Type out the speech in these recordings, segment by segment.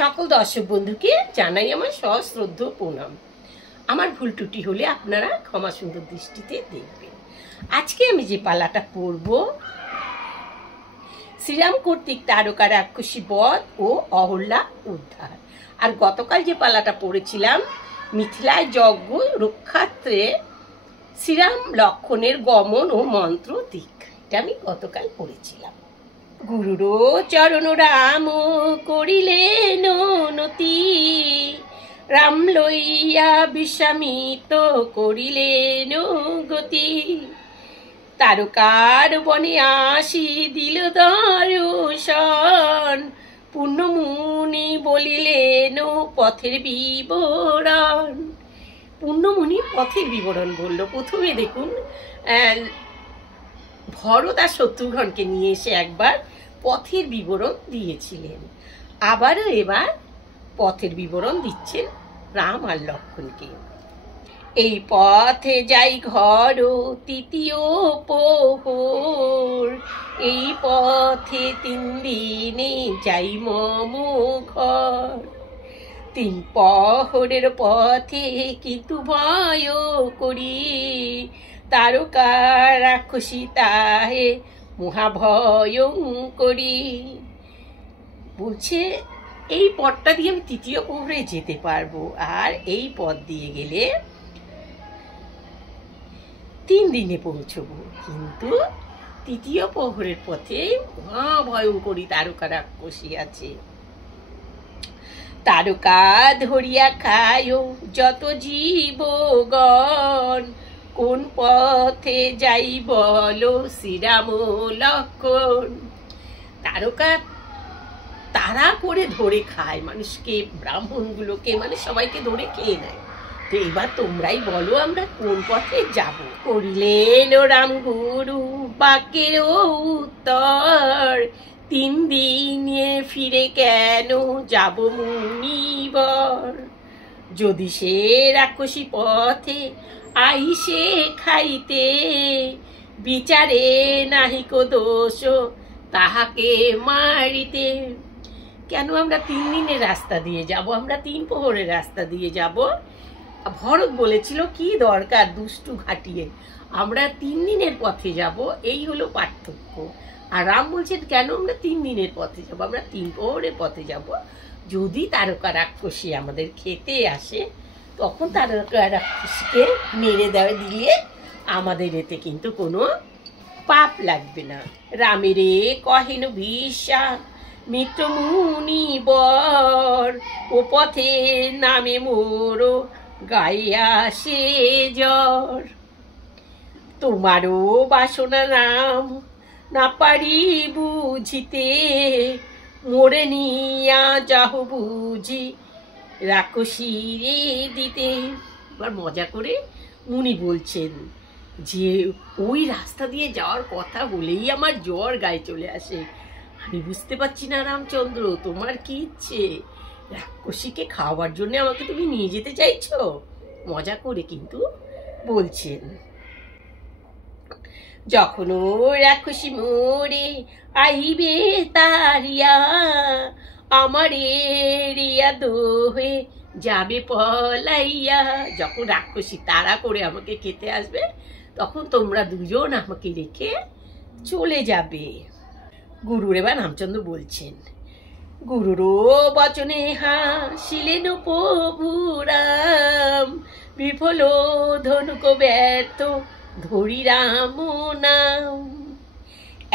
সকল দর্শক বন্ধুকে জানাই আমার সশ্রদ্ধ প্রণাম। আমার ভুল ত্রুটি হলে আপনারা ক্ষমা সুন্দর দৃষ্টিতে দেখবেন। আজকে আমি যে পালাটা পড়ব, শ্রীরাম কর্তৃক তারকা রাক্ষসী বধ ও অহল্যা উদ্ধার। আর গতকাল যে পালাটা পড়েছিলাম, মিথিলায় যজ্ঞ রক্ষার্থে শ্রীরাম লক্ষণের গমন ও মন্ত্র দিক, এটা আমি গতকাল পড়েছিলাম। গুরুরো চরণ রাম করিলেন নতি, রাম লইয়া বিশ্বামিত করিলেন গতি। তারকার বনে আসি দিল দর্শন, পুণ্যমুনি বলিলেন পথের বিবরণ। পুণ্যমুনি পথের বিবরণ বলল। প্রথমে দেখুন, ভরত আর শত্রুঘ্নকে নিয়ে এসে একবার পথের বিবরণ দিয়েছিলেন, আবারও এবার পথের বিবরণ দিচ্ছেন রাম আর লক্ষ্মণকে। এই পথে যাই ঘর তৃতীয় প্রহর, এই পথে 3 দিনে যাই মম ঘর। 3 প্রহরের পথে কিন্তু ভয় করি, তারকা রাক্ষসী তাহে মহাভয়ঙ্করী। বলছে এই পথটা দিয়ে আমি 3য় প্রহরে যেতে পারবো, আর এই পথ দিয়ে গেলে 3 দিনে পৌঁছবো, কিন্তু 3য় প্রহরের পথে মহাভয়ঙ্করী তারকা রাক্ষসী আছে। তারকা ধরিয়া খায় যত জীবগণ, কোন পথে যাই বলো শ্রীরাম লক্ষণ। তারকা তারা করে ধরে খায় মানুষকে, ব্রাহ্মণগুলোকে, মানে সবাইকে ধরে খেয়ে নেয়। তো এবার তোমরাই বলো আমরা কোন পথে যাব। করিলেন রাম গুরু বাক্যের উত্তর, 3 দিনে ফিরে কেন যাব মুনিবর। যদি সে রাক্ষসী পথে আইসে খাইতে, বিচারে নাহিক দোষ তাহাকে মারিতে। কেন আমরা 3 দিনের রাস্তা দিয়ে যাব, আমরা 3 প্রহরের রাস্তা দিয়ে যাব। ভরত বলেছিল কি দরকার দুষ্টু ঘাটিয়ে, আমরা 3 দিনের পথে যাব, এই হলো পার্থক্য। আর রাম বলছেন কেন আমরা 3 দিনের পথে যাব, আমরা 3 প্রহরের পথে যাব। যদি তারকা রাক্ষসী আমাদের খেতে আসে, তখন তারকা রাক্ষসীকে মেরে দিলে আমাদের এতে কিন্তু কোনো পাপ লাগবে না। রামেরে কহেন ভিসা মিত্র মুনি বর, ও পথে নামে মোর গাইয়া সে জ্বর। তোমারও বাসনা নাম না পারি বুঝিতে, মোরে নিয়া যাহ বুঝি রাক্ষসীরে দিতে। এবার মজা করে মুনি বলছেন যে ওই রাস্তা দিয়ে যাওয়ার কথা বলেই আমার জ্বর গায়ে চলে আসে। আমি বুঝতে পারছি না রামচন্দ্র, তোমার কি ইচ্ছে? রাক্ষসীকে খাওয়ার জন্য আমাকে তুমি নিয়ে যেতে চাইছো? মজা করে কিন্তু বলছেন। যখন রাক্ষসী মোরে আইবে তারিয়া, আমারে রিয়া দোহে যাবে পলাইয়া। যখন রাক্ষসী তাড়া করে আমাকে খেতে আসবে, তখন তোমরা দুজন আমাকে রেখে চলে যাবে। গুরুর এবার রামচন্দ্র বলছেন, গুরুরও বচনে হাসিলেন প্রভু রাম, বিফল ধনুক ব্যর্থ ধরি রাম নাম।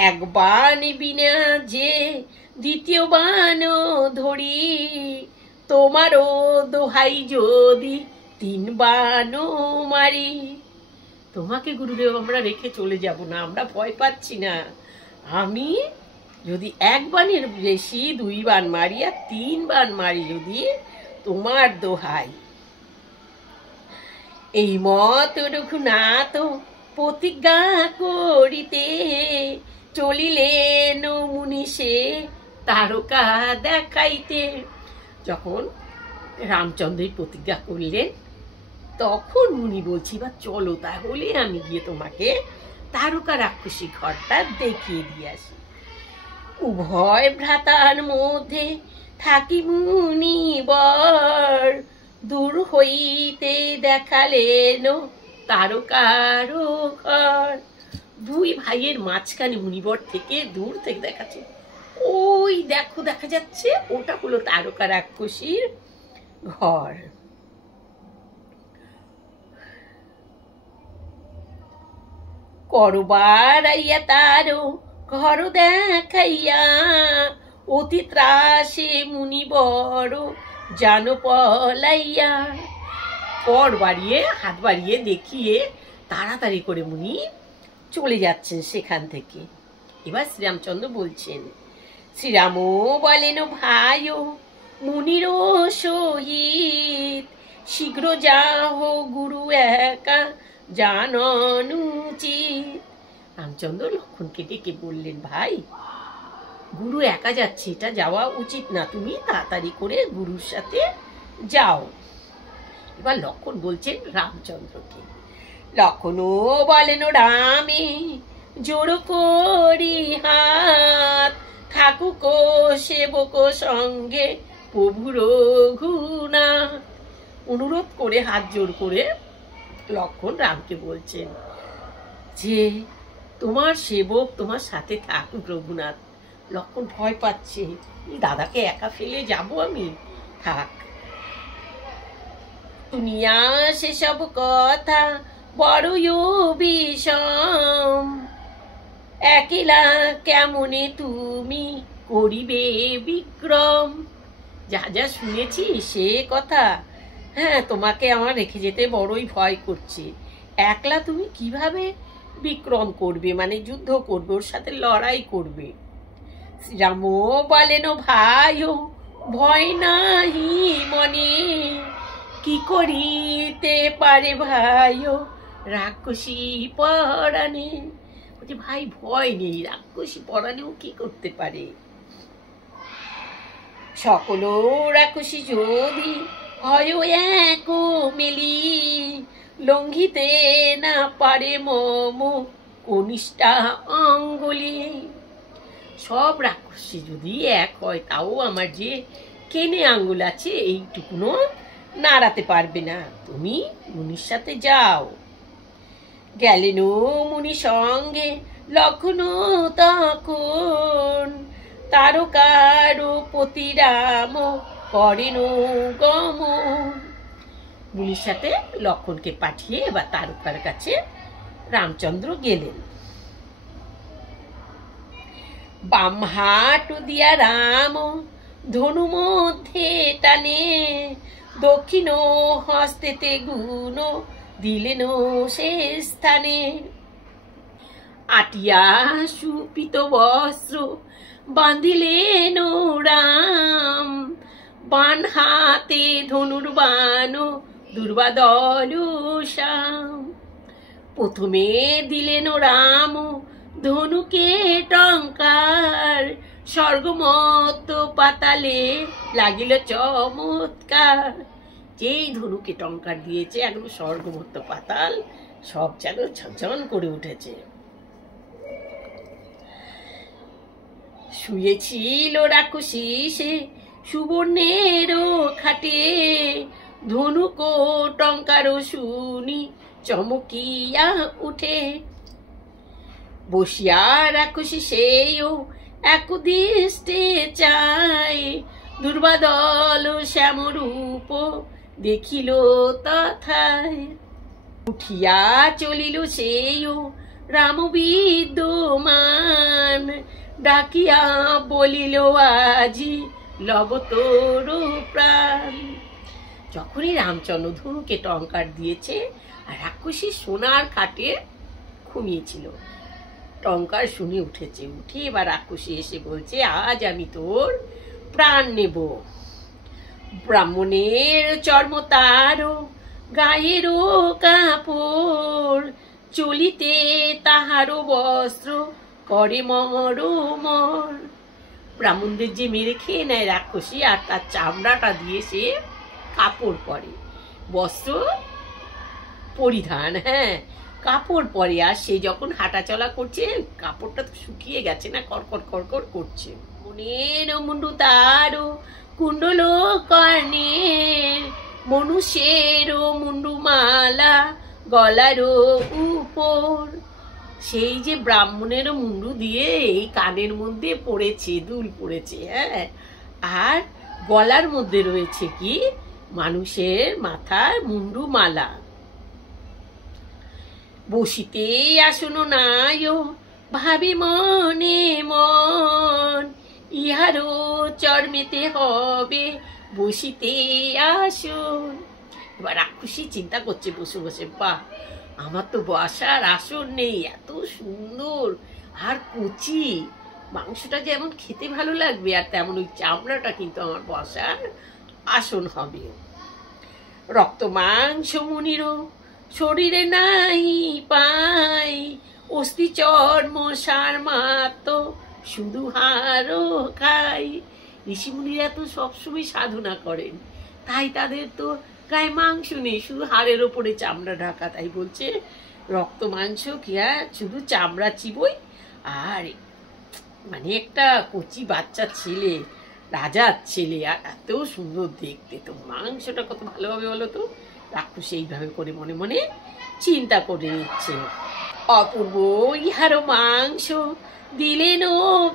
1 বাণ বিনা যে 2য় বাণ ধরি, তোমারও দোহাই যদি 3 বাণ মারি। তোমাকে গুরুদেব আমরা রেখে চলে যাব না, আমরা ভয় পাচ্ছি না। আমি যদি 1 বাণের বেশি 2 বাণ মারি আর 3 বাণ মারি যদি, তোমার দোহাই। এই মত রঘুনাথ প্রতিজ্ঞা করিতে, চলিলেন মুনি সে তারকা দেখাইতে। যখন রামচন্দ্রের প্রতিজ্ঞা করলেন, তখন মুনি বলছি বা চলো তাহলে আমি গিয়ে তোমাকে তারকা রাক্ষসী ঘরটা দেখিয়ে দিয়ে আসি। উভয় ভ্রাতার মধ্যে থাকি মুনিবর, দূর হইতে দেখালেন তারকার ঘর। দুই ভাইয়ের মাঝখানে মুনিবর থেকে দূর থেকে দেখাচ্ছে, ওই দেখো দেখা যাচ্ছে, ওটা হলো তারকা রাক্ষসীর ঘর। করবার আইয়া তারও ঘর দেখাইয়া, অতি ত্রাসে মুনিবর জানো পলাইয়া। কর বাড়িয়ে হাত বাড়িয়ে দেখিয়ে তাড়াতাড়ি করে মুনি চলে যাচ্ছেন সেখান থেকে। এবার শ্রীরামচন্দ্র বলছেন, শ্রীরামও বলেন ভাইও মুনির সহিত, শীঘ্র যাহ গুরু একা জানন উচিত। রামচন্দ্র লক্ষণকে ডেকে বললেন, ভাই গুরু একা যাচ্ছে, এটা যাওয়া উচিত না, তুমি তাড়াতাড়ি করে গুরুর সাথে যাও। এবার লক্ষণ বলছেন রামচন্দ্রকে, লক্ষণও বলেন রামে জোর করি হাত, থাকুক সেবক সঙ্গে প্রভু রঘুনাথ। অনুরোধ করে হাত জোর করে লক্ষণ রামকে বলছেন যে তোমার সেবক তোমার সাথে থাকুক রঘুনাথ। লক্ষণ ভয় পাচ্ছে, দাদাকে একা ফেলে যাব আমি, থাক। দুনিয়া সেসব কথা বড়ই বিষম, একলা কেমনে তুমি করিবে বিক্রম। যা যা শুনেছি সে কথা, হ্যাঁ তোমাকে আমার রেখে যেতে বড়ই ভয় করছে। একলা তুমি কিভাবে বিক্রম করবে, মানে যুদ্ধ করবে, ওর সাথে লড়াই করবে। শ্রীরামও বলেন ভাইও ভয় নাহি মনে, কি করিতে পারে ভাইও রাক্ষসী পরাণে। বলছে ভাই ভয় নেই, রাক্ষসী পরাণেও কি করতে পারে। সকল রাক্ষসী যদি হয় এক মিলি, লঙ্ঘিতে না পারে মম কনিষ্ঠা অঙ্গুলি। সব রাক্ষসী যদি এক হয়, তাও আমার যে কেনে আঙ্গুল আছে এইটুকুনো নাড়াতে পারবে না, তুমি মুনির সাথে যাও। গেলেন মুনি সঙ্গে লক্ষণ তখন, তারকার পতি রাম করেন গমন। মুনির সাথে লক্ষণকে পাঠিয়ে এবার তারকার কাছে রামচন্দ্র গেলেন। বাম হাট দিয়া রাম ধনু মধ্যে টানে, দক্ষিণ হস্তেতে গুণ দিলেন সে স্থানে। আটিয়া সুপিত বস্ত্র বাঁধিলেন রাম, বান হাতে ধনুর বান দুর্বাদল শ্যাম। প্রথমে দিলেন রাম ধনুকে টঙ্কার, স্বর্গমত পাতালে লাগিল চমৎকার। যেই ধনুকে টঙ্কার দিয়েছে একদম স্বর্গমত পাতাল সব যেন ঝনঝন করে উঠেছে। শুয়েছিল রাক্ষসী সে সুবর্ণের খাটে, ধনুক টঙ্কার শুনি চমকিয়া উঠে। বসিয়া রাক্ষসী সেও এক দৃষ্টে চায়, দুর্বাদল শ্যামরূপ দেখিল তথায়। উঠিয়া চলিল সেও রাম বিদ্যমান, ডাকিয়া বলিল আজি লব তোর প্রাণ। যখনই রামচন্দ্র ধনুকে টঙ্কার দিয়েছে আর রাক্ষসী সোনার খাটে ঘুমিয়েছিল, টঙ্কার শুনে উঠেছে। উঠে এবার রাক্ষসী এসে বলছে আজ আমি তোর প্রাণ নেব। ব্রাহ্মণের চর্ম তার গায়েরও কাপড়, চলিতে তাহারও বস্ত্র করে মরমর। ব্রাহ্মণদের যে মেরে খেয়ে নেয় রাক্ষসী, আর তার চামড়াটা দিয়ে সে কাপড় পরে, বস্ত্র পরিধান, হ্যাঁ কাপড় পরে। আর সে যখন হাঁটাচলা করছে কাপড়টা তো শুকিয়ে গেছে না, কড়কড় কড়কড় করছে। মনের মুন্ডু তার কুণ্ডল কর্ণের, মনুষ্যেরও মুন্ডুমালা গলারও উপর। সেই যে ব্রাহ্মণেরও মুন্ডু দিয়ে এই কানের মধ্যে পড়েছে, দুল পড়েছে, হ্যাঁ, আর গলার মধ্যে রয়েছে কি মানুষের মাথার মুন্ডু মালা। বসিতে আসুন নায় ভাবি মনে মন, ইহারও চর্মেতে হবে বসিতে আসুন। এবার রাক্ষসী চিন্তা করছে বসে বসে, বাহ, আমার তো বসার আসন নেই, এত সুন্দর আর কুচি মাংসটা যেমন খেতে ভালো লাগবে, আর তেমন ওই চামড়াটা কিন্তু আমার বসার আসন হবে। রক্ত মাংস মুনিরও শরীরে নাই পাই, অস্থি চর্ম সার মাত্র শুধু হাড়ও খাই। ঋষিমুনিরা তো সবসময় সাধনা করেন, তাই তাদের তো গায়ে মাংস নেই, শুধু হাড়ের ওপরে চামড়া ঢাকা। তাই বলছে রক্ত মাংস কি আর শুধু চামড়া চিবই। আর মানে একটা কচি বাচ্চা ছেলে, রাজার ছেলে, আর এত সুন্দর দেখতে, তো মাংসটা কত ভালো হবে বলো তো। রাক্ষস এইভাবে করে মনে মনে চিন্তা করে নিচ্ছে। অপূর্ব ইহারও মাংস দিলেন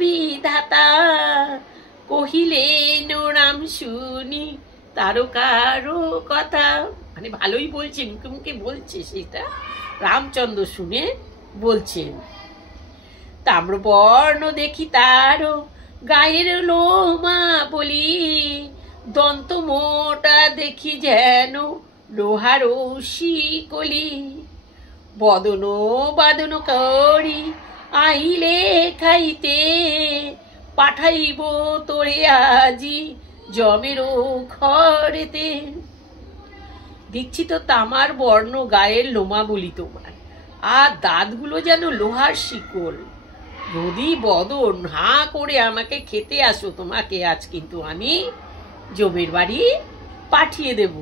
বিধাতা, কহিলেন রাম শুনি তারকারও কথা। মানে ভালোই বলছে, মুখে মুখে বলছে, সেটা রামচন্দ্র শুনে বলছেন। তাম্রবর্ণ দেখি তারও গায়ের লোমা বলি, দন্ত মোটা দেখি যেন লোহার শিকলি। বদন বাদন করি আইলে খাইতে, পাঠাইব তোরে আজি জমেরও ঘরেতে। দেখছি তো তামার বর্ণ গায়ের লোমা বলি তোমার, আর দাঁতগুলো যেন লোহার শিকল। যদি বদন হাঁ করে আমাকে খেতে আসো, তোমাকে আজ কিন্তু আমি জমের বাড়ি পাঠিয়ে দেব।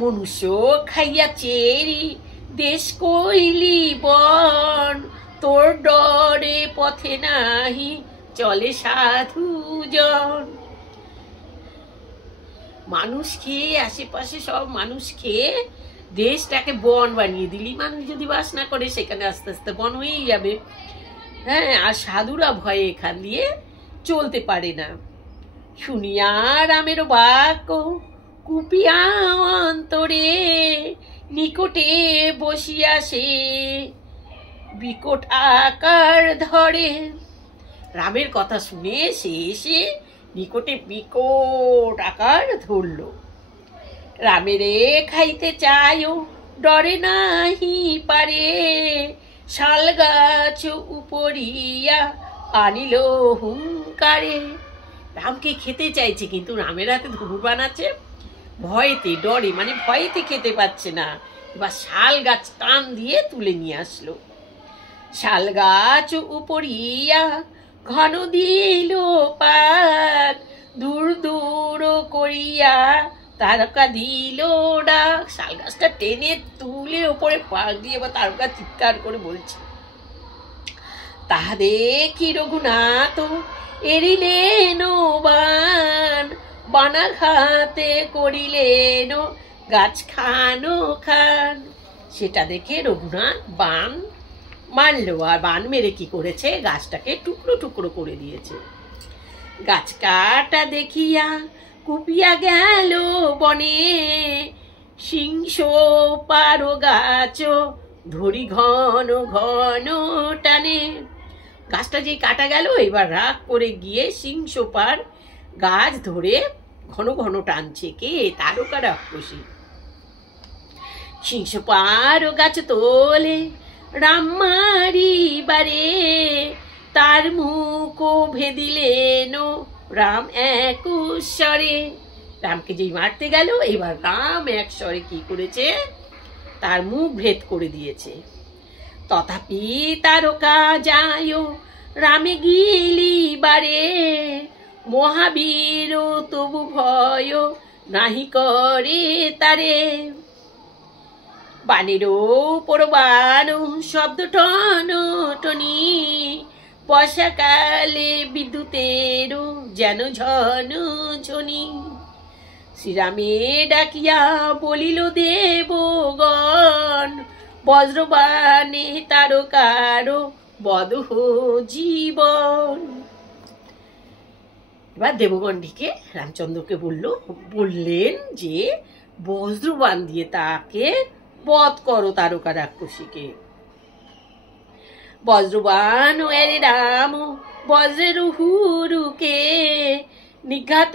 মনুষ্য খাইয়া চেরি দেশ কইলি বন, তোর ডরে পথে নাহি চলে সাধুজন। মানুষ খেয়ে, আশেপাশে সব মানুষ খেয়ে দেশটাকে বন বানিয়ে দিলি। মানুষ যদি বাস না করে সেখানে আস্তে আস্তে বন হয়েই যাবে, হ্যাঁ। আর সাধুরা ভয়ে এখান দিয়ে চলতে পারে না। শুনিয়া রামের বাক্য কুপিয়া অন্তরে, নিকটে বসিয়া সে বিকট আকার ধরে। রামের কথা শুনে সে এসে নিকটে বিকট আকার ধরল। রামেরে খাইতে চায়ও ডরে নাহি পারে, শাল গাছ উপরিয়া আনিল হুঙ্কারে। রামকে খেতে চাইছে, কিন্তু রামের হাতে ধনুক বানাচ্ছে, ভয়েতে ডরে, মানে ভয়েতে খেতে পাচ্ছে না। এবার শাল গাছ টান দিয়ে তুলে নিয়ে আসলো। শাল গাছ উপরিয়া ঘন দিল পাক, দূর দূর করিয়া তারকা দিল ডাক। শাল গাছটা টেনে তুলে ওপরে পাক দিয়ে বা তারকা চিৎকার করে বলছে। তাহা দেখি রঘুনাথ এরিলেন বান, বানাঘাতে করিলেন গাছ খানো খান। সেটা দেখে রঘুনাথ বান মারল, আর বান মেরে কি করেছে, গাছটাকে টুকরো টুকরো করে দিয়েছে। গাছ কাটা দেখিয়া কুপিয়া গেল বনে, সিংহ পারো গাছ ধরি ঘন ঘন টানে। গাছটা যে কাটা গেল, এবার রাগ করে গিয়ে সিংহ পার গাছ ধরে ঘন ঘন টানছে। কে? তারকা রাক্ষসী। সিংহ পার গাছ তোলে রাম মারিবারে, তার মুখ ভেদিলেন রাম এক স্বরে। রামকে যেই মারতে গেল, এবার রাম এক স্বরে কি করেছে, তার মুখ ভেদ করে দিয়েছে। তথাপি তারকা যায় রামে গিলিবারে, মহাবীর তবু ভয় নাহি করে তারে। বানেরও পরবান শব্দ টন টনি, বর্ষাকালে বিদ্যুতেরও যেন ঝনঝনি। শ্রীরামে ডাকিয়া বলিল দেবগণ, বজ্রবাণে তারকারো বদহ জীবন। এবার দেবগণটিকে রামচন্দ্রকে বললেন যে বজ্রবাণ দিয়ে তাকে বধ করো তারকা রাক্ষসীকে। বজ্রবাণ এরে রাম বজ্রের হুরুকে, নিঘাত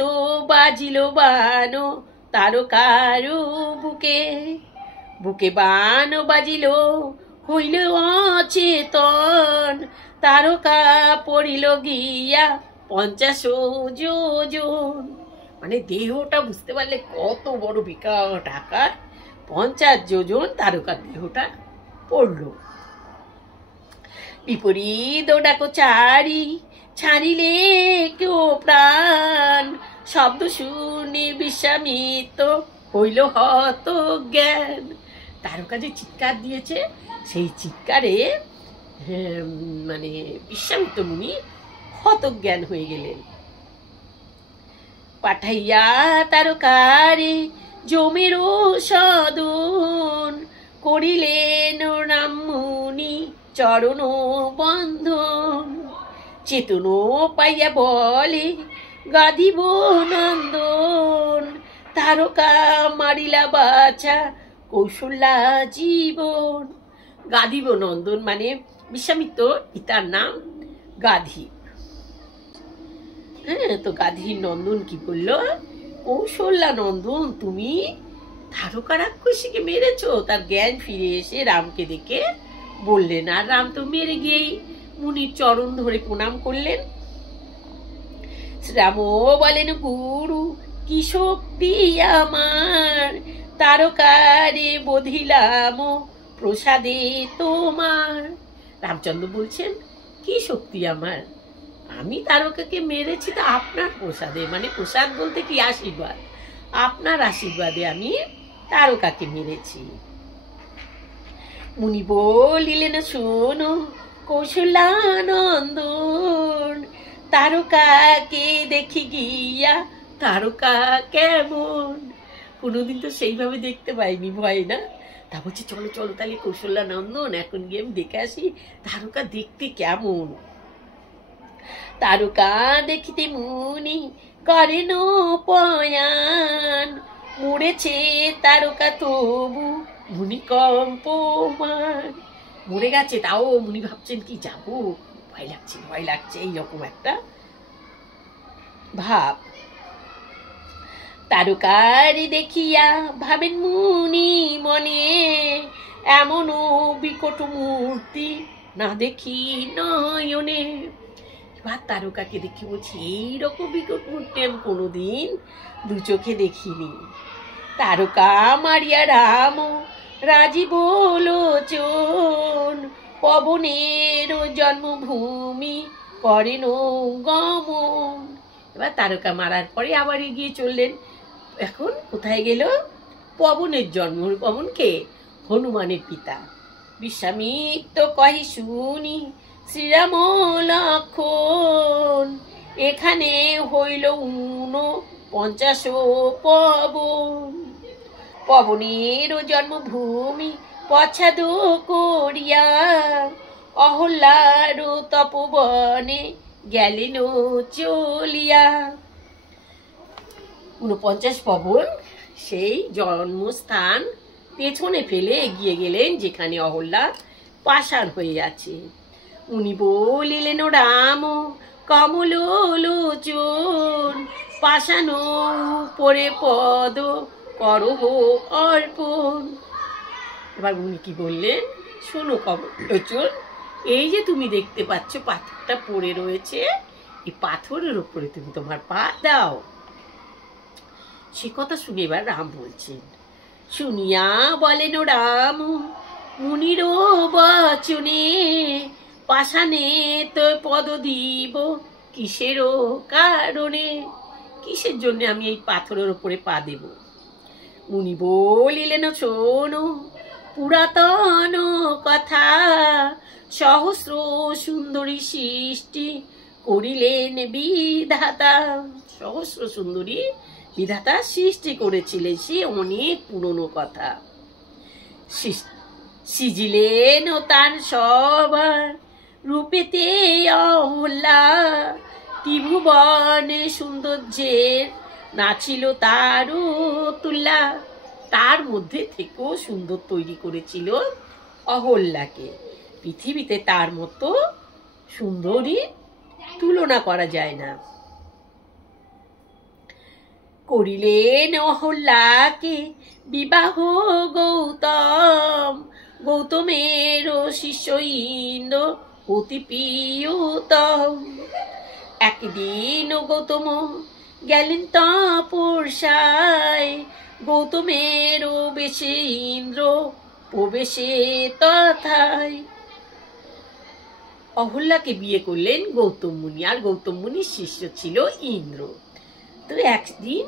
বাজিল বাণ তারকার বুকে। বুকে বাণ বাজিল হইল অচেতন, তারকা পড়িল গিয়া 50 যোজন। মানে দেহটা বুঝতে পারলে কত বড় বিকট আকার, 50 যোজন তারকার দেহটা পড়ল। বিপরীত ডাকো চারি ছাড়িলে কেউ প্রাণ, শব্দ শুনে বিশ্বামিত্র হইল হত জ্ঞান। তারকা যে চিৎকার দিয়েছে সেই চিৎকারে মানে বিশ্বামিত্র মুনি হত জ্ঞান হয়ে গেলেন। পাঠাইয়া তারকারে জমের সদন, করিলেন রাম মুনি চরণ বন্ধন। চেতন পাইয়া বলে গাধিব নন্দন, তারকা মারিলা বাছা কৌশল্যা জীবন। গাধিব নন্দন মানে বিশ্বামিত্র পিতার নাম গাধি। হ্যাঁ, তো গাধির নন্দন কি বললো, কৌশল্যা নন্দন তুমি তারকা রাক্ষসীকে মেরেছ। তার জ্ঞান ফিরে এসে রামকে দেখে বললেন, আর রাম তো মেরে গিয়েই মুনির চরণ ধরে প্রণাম করলেন। রাম বলেন গুরু কি শক্তি আমার, তারকারে বধিলাম প্রসাদে তোমার। রামচন্দ্র বলছেন কি শক্তি আমার, আমি তারকাকে মেরেছি তো আপনার প্রসাদে, মানে প্রসাদ বলতে কি আশীর্বাদ, আপনার আশীর্বাদে আমি তারকাকে মেরেছি। মুনি বলিলেন শোনো কৌশল্যানন্দন, তারকাকে দেখি গিয়া তারকা কেমন। কোনোদিন তো সেইভাবে দেখতে পাইনি, ভয় না। তা বলছি চলো চলো তাহলে কৌশল্যানন্দন এখন গিয়ে আমি দেখে আসি তারকা দেখতে কেমন। তারকা দেখিতে মুনি করেন পয়ান, মরেছে তারকা তবু ভূমিকম্পমান। মরে গেছে তাও মুনি ভাবছেন কি যাবো, ভয় লাগছে ভয় লাগছে, এইরকম একটা ভাব। তারকারি দেখিয়া ভাবেন মুনি মনে, এমন বিকট মূর্তি না দেখি নয়নে। এবার তারকাকে দেখি বলছি এইরকম বিকট মূর্তি আমি কোনোদিন দু চোখে দেখিনি। তারকা মারিয়া রাম রাজীব লোচন, পবনের জন্মভূমি করেন গমন। এবার তারকা মারার পরে আবার এগিয়ে চললেন। এখন কোথায় গেল, পবনের জন্ম। পবনকে হনুমানের পিতা। বিশ্বামিত্র কহি শুনি শ্রীরাম লক্ষণ, এখানে হইল 49 পবন। পবনের জন্মভূমি পছাদ করিয়া, অহল্যার তপবনে গেলেন চলিয়া। 49 পবন সেই জন্মস্থান পেছনে ফেলে এগিয়ে গেলেন যেখানে অহল্যা পাষাণ হয়ে আছে। উনি বলিলেন রাম কমল লোচন, পাষাণ পরে পদ করহ অর্পণ। এবার উনি কি বললেন, শোনো কমল লোচন, এই যে তুমি দেখতে পাচ্ছ পাথরটা পড়ে রয়েছে, এই পাথরের উপরে তুমি তোমার পা দাও। সে কথা শুনে এবার রাম বলছেন, শুনিয়া বলেন রাম মুনির বচনে, পাষাণে তো পদ দিব কিসের কারণে। কিসের জন্য আমি এই পাথরের উপরে পা দেব। মুনি বলিলেন শোনো পুরাতন কথা, সহস্র সুন্দরী সৃষ্টি করিলেন বিধাতা। সহস্র সুন্দরী বিধাতা সৃষ্টি করেছিলেন, সে অনেক পুরনো কথা। সিজিলেন ও তার সবার রূপেতে অহল্যা, ত্রিভুবনে সৌন্দর্যের নাছিল তারও তুল্লা। তার মধ্যে থেকেও সুন্দর তৈরি করেছিল অহল্যাকে। পৃথিবীতে তার মতো সুন্দরী তুলনা করা যায় না। করিলেন অহল্যাকে বিবাহ গৌতম, গৌতমের শিষ্য ইন্দ্র অতি প্রিয়তম। একদিন গৌতম গেলেন তপস্যায়, গৌতমের বেশে ইন্দ্র প্রবেশে তথায়। অহল্যাকে বিয়ে করলেন গৌতম মুনি, আর গৌতম মুনির শিষ্য ছিল ইন্দ্র। তো একদিন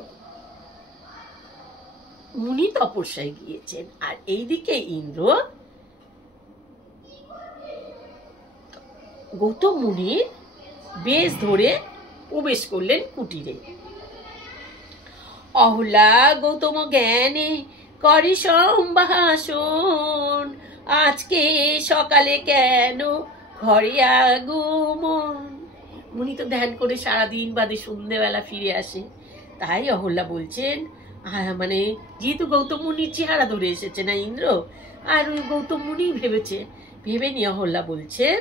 মুনি তপস্যায় গিয়েছেন, আর এইদিকে ইন্দ্র গৌতম মুনির বেশ ধরে প্রবেশ করলেন কুটিরে। অহল্যা গৌতম জ্ঞানে করি সম্ভাষণ, আজকে সকালে কেন ঘরে আগমন। মুনি তো ধ্যান করে সারাদিন বাদে সন্ধ্যেবেলা ফিরে আসে, তাই অহল্যা বলছেন, মানে যেহেতু গৌতম মুনির চেহারা ধরে এসেছে না ইন্দ্র, আর ওই গৌতম মুনি ভেবে নিয়ে অহল্যা বলছেন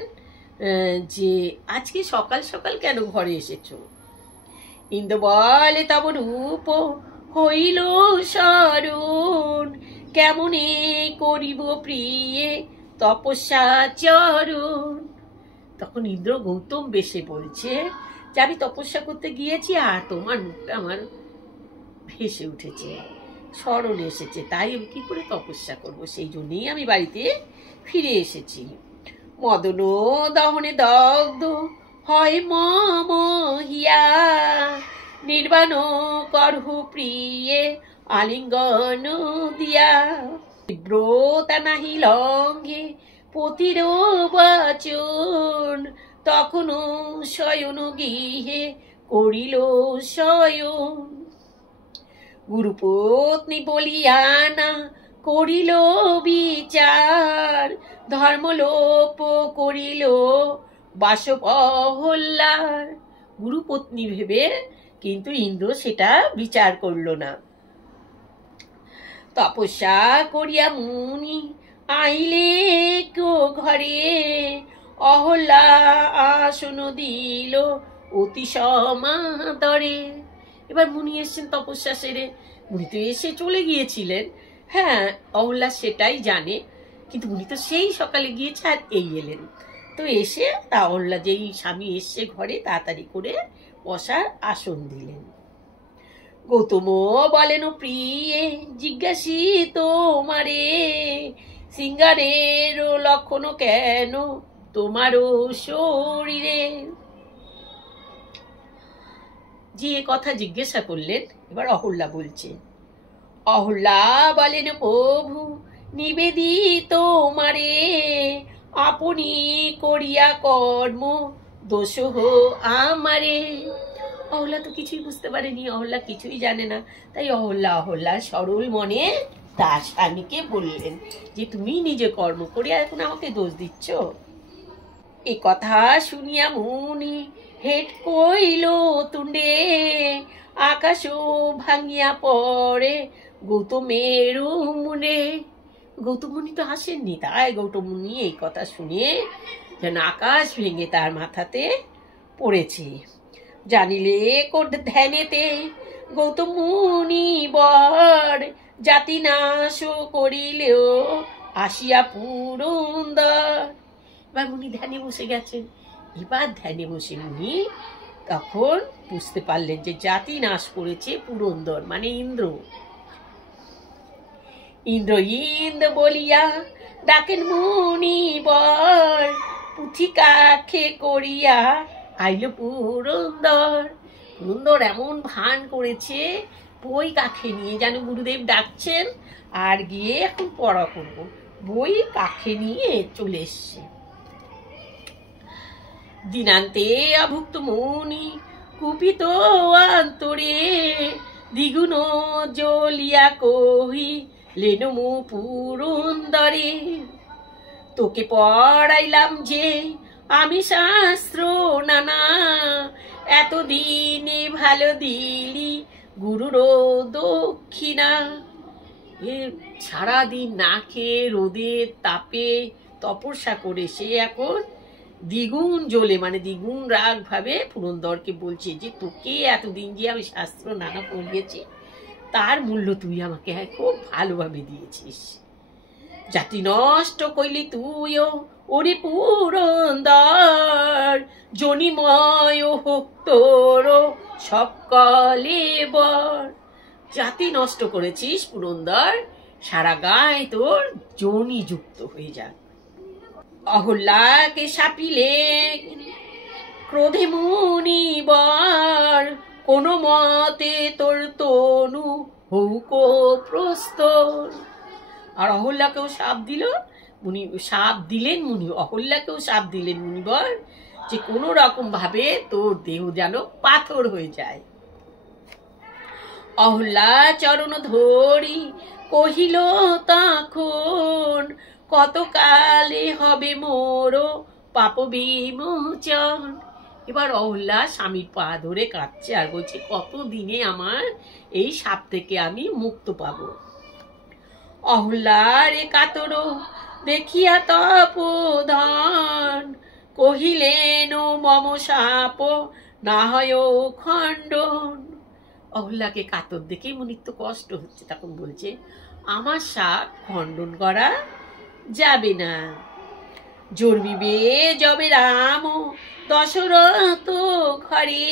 যে আজকে সকাল সকাল কেন ঘরে এসেছো। ইন্দ্র বলে, তব রূপ হইল স্মরণ, কেমনে করিব প্রিয়ে তপস্যা চরণ। তখন ইন্দ্র গৌতম বেশে বলছে যে আমি তপস্যা করতে গিয়েছি, আর তোমার মুখটা আমার ভেসে উঠেছে, স্মরণ এসেছে, তাই আমি কি করে তপস্যা করব, সেই জন্যই আমি বাড়িতে ফিরে এসেছি। মদন দহনে দগ্ধ হয় মম হিয়া, নির্বাণ করহু প্রিয়ে আলিঙ্গন দিয়া। তীব্রতা নাহি লঙ্ঘে পতির বচন, তখনও শয়ন গৃহে করিল শয়ন। গুরুপত্নী বলিয়া না করিল বিচার, ধর্মলোপ করিল বাসব অহল্যার। গুরুপত্নী ভেবে কিন্তু ইন্দ্র সেটা বিচার করল না। তপস্যা করিয়া মুনি আইলে ঘরে, অহল্যা আসন দিল অতি সমাদরে। এবার মুনি এসছেন তপস্যা সেরে, মুনি তো এসে চলে গিয়েছিলেন, হ্যাঁ অহল্যা সেটাই জানে, কিন্তু উনি তো সেই সকালে গিয়েছে আর এই এলেন। তো এসে তা অহল্যা যেই স্বামী এসছে ঘরে, তাড়াতাড়ি করে বসার আসন দিলেন। গৌতম বলেন, প্রিয়ে জিজ্ঞাসি তোমারে, সিঙ্গারের লক্ষণ কেন তোমারও শরীরে। যে কথা জিজ্ঞাসা করলেন, এবার অহল্যা বলছে। অহল্যা বলেন, প্রভু নিবেদিত মারে, আপনি করিয়া কর্ম দোষ আমারে। অহল্যা তো কিছুই বুঝতে পারেনি, অহল্যা কিছুই জানে না, তাই অহল্যা সরল মনে তার স্বামীকে বললেন যে তুমি নিজে কর্ম করিয়া এখন আমাকে দোষ দিচ্ছ। এ কথা শুনিয়া মুনি হেট কইল তুণ্ডে, আকাশ ভাঙিয়া পড়ে গৌতমের মুনে। গৌতম মুনি তো হাসেননি, তাই গৌতম মুনি এই কথা শুনে যেন আকাশ ভেঙে তার মাথাতে পড়েছে। জানিলে ধ্যানেতে গৌতম মুনি বর, জাতি নাশ করিলেও আসিয়া পুরন্দর। এবার মুনি ধ্যানে বসে গেছেন। এবার ধ্যানে বসে মুনি তখন বুঝতে পারলেন যে জাতি নাশ করেছে পুরন্দর মানে ইন্দ্র। ইন্দ্র বলিয়া ডাকেন মুনি বর, পুঁথি কাখে করিয়া আইল পুরন্দর। পুরন্দর এমন ভান করেছে, বই কাখে নিয়ে যেন গুরুদেব ডাকছেন আর গিয়ে এখন পড়া করব, বই কাখে নিয়ে চলে এসছে। দিনান্তে অভুক্ত মুনি কুপিত অন্তরে দ্বিগুণ জ্বলিয়া কহিলেন মু পুরন্দরে, তোকে পড়াইলাম যে আমি শাস্ত্র নানা, এতদিনে ভালো দিলি গুরুর দক্ষিণা। এ সারাদিন না খেয়ে রোদের তাপে তপস্যা করে সে এখন দ্বিগুণ জ্বলে মানে দ্বিগুণ রাগ ভাবে পুরন্দরকে বলছে যে তোকে এতদিন যে আমি শাস্ত্র নানা পড়িয়েছি তার মূল্য তুই আমাকে খুব ভালোভাবে দিয়েছিস। জাতি নষ্ট কইলি তুইও ওরে পুরন্দর, জনিময় হোক তোর সকলে বর। জাতি নষ্ট করেছিস পুরন্দর, সারা গায়ে তোর জনি যুক্ত হয়ে যাক। অহল্যাকে শাপিলে ক্রোধে মুনিবর, কোন মতে তোর তনু হৌক প্রস্তর। আর অহল্যাকেও শাপ দিল মুনি, শাপ দিলেন মুনি, অহল্যাকেও শাপ দিলেন মুনিবর যে কোনো রকম ভাবে তোর দেহ যেন পাথর হয়ে যায়। অহল্যা চরণ ধরি কহিল তখন, কত কালে হবে মোর পাপ বিমোচন। এবার অহল্যা স্বামীর পা ধরে কাঁদছে আর বলছে কত দিনে আমার এই শাপ থেকে আমি মুক্ত পাব। অহল্যার এ কাতর দেখিয়া তপোধন, কহিলেন মম শাপ না হয় খণ্ডন। অহল্যাকে কাতর দেখে মুনির তো কষ্ট হচ্ছে, তখন বলছে আমার শাপ খণ্ডন করা যাবে না। জন্মিবে যবে রাম দশরথ ঘরে,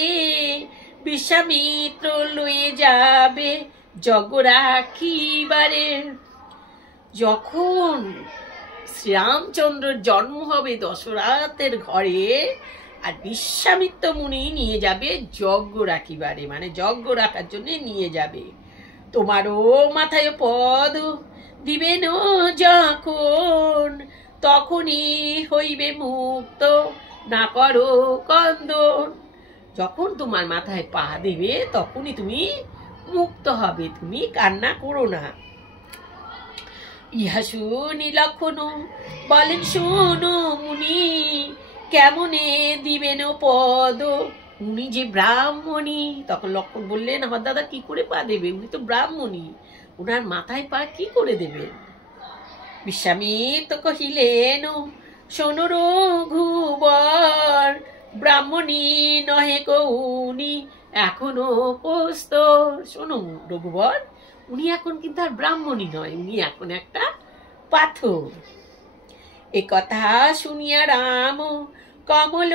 বিশ্বামিত্র লয়ে যাবে যজ্ঞ রাখিবারে। যখন শ্রীরামচন্দ্রের জন্ম হবে দশরথের ঘরে, আর বিশ্বামিত্র মুনি নিয়ে যাবে যজ্ঞ রাখিবারে মানে যজ্ঞ রাখার জন্য নিয়ে যাবে। তোমারও মাথায় পদ দিবেন যখন, তখনই হইবে মুক্ত না করো কন্দন। যখন তোমার মাথায় পা দেবে তখনই তুমি মুক্ত হবে, তুমি কান্না করো না। ইহা শুনি লক্ষণ বলেন শোনো মুনি, কেমনে দিবেন পদ উনি যে ব্রাহ্মণী। তখন লক্ষণ বললেন আমার দাদা কি করে পা দেবে, উনি তো ব্রাহ্মণী, উনার মাথায় পা কি করে দেবেন। বিশ্বামিত্র কহিলেন শোনো রঘুবর, ব্রাহ্মণী নহে কৌনি এখনো প্রস্তর। শোনো রঘুবর, উনি এখন কিন্তু আর ব্রাহ্মণী নয়, উনি এখন একটা পাথর। এ কথা শুনিয়া রাম কমল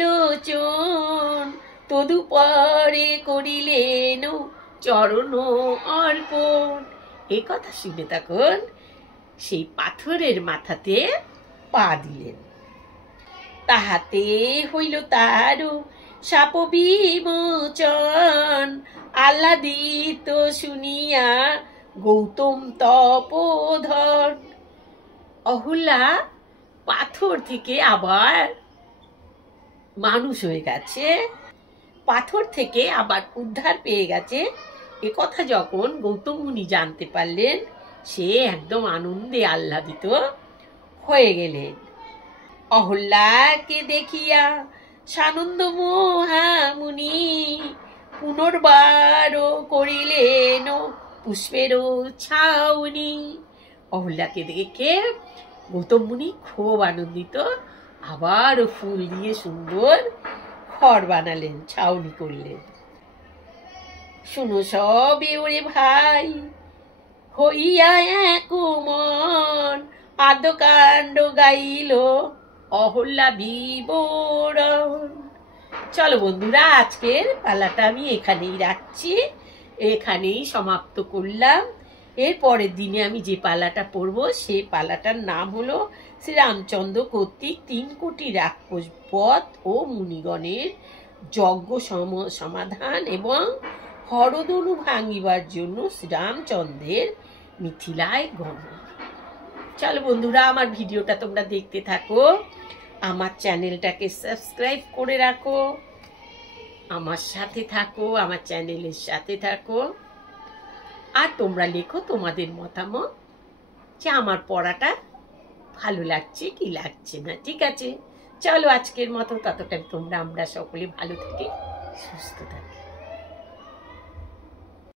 লোচন, তদুপরে করিলেন চরণ অর্পণ। এ কথা শুনে তখন সেই পাথরের মাথাতে পা দিলেন, তাহাতে হইল তার শাপ বিমোচন। আহ্লাদিত শুনিয়া গৌতম তপোধন। অহল্যা পাথর থেকে আবার মানুষ হয়ে গেছে, পাথর থেকে আবার উদ্ধার পেয়ে গেছে। এ কথা যখন গৌতম মুনি জানতে পারলেন, সে একদম আনন্দে আহ্লাদিত হয়ে গেলেন। অহল্যাকে দেখিয়া সানন্দ মহামুনি, পুনর্বার করিলেন পুষ্পের ছাউনি। অহল্যাকে দেখে গৌতম মুনি খুব আনন্দিত, আবার ফুল দিয়ে সুন্দর ঘর বানালেন, ছাউনি করলেন। শুনো সবে ওরে ভাই হইয়া এক মন, আদ্যকাণ্ড গাইল অহল্যা বিবরণ। চলো বন্ধুরা, আজকের পালাটা আমি এখানেই রাখছি, এখানেই সমাপ্ত করলাম। এর পরের দিনে আমি যে পালাটা পড়বো সেই পালাটার নাম হলো শ্রীরামচন্দ্র কর্তৃক 3 কোটি রাক্ষস বধ ও মুনিগণের যজ্ঞ সমাধান এবং হরধনু ভাঙিবার জন্য শ্রীরামচন্দ্রের মিথিলায় গমন। চলো বন্ধুরা, আমার ভিডিওটা তোমরা দেখতে থাকো। আমার চ্যানেলটাকে সাবস্ক্রাইব করে রাখো, আমার সাথে থাকো, আমার চ্যানেলের সাথে থাকো। আর তোমরা লেখো তোমাদের মতামত যে আমার পড়াটা ভালো লাগছে কি লাগছে না। ঠিক আছে, চলো আজকের মতো ততটা তোমরা আমরা সকলে ভালো থাকি, সুস্থ থাকি।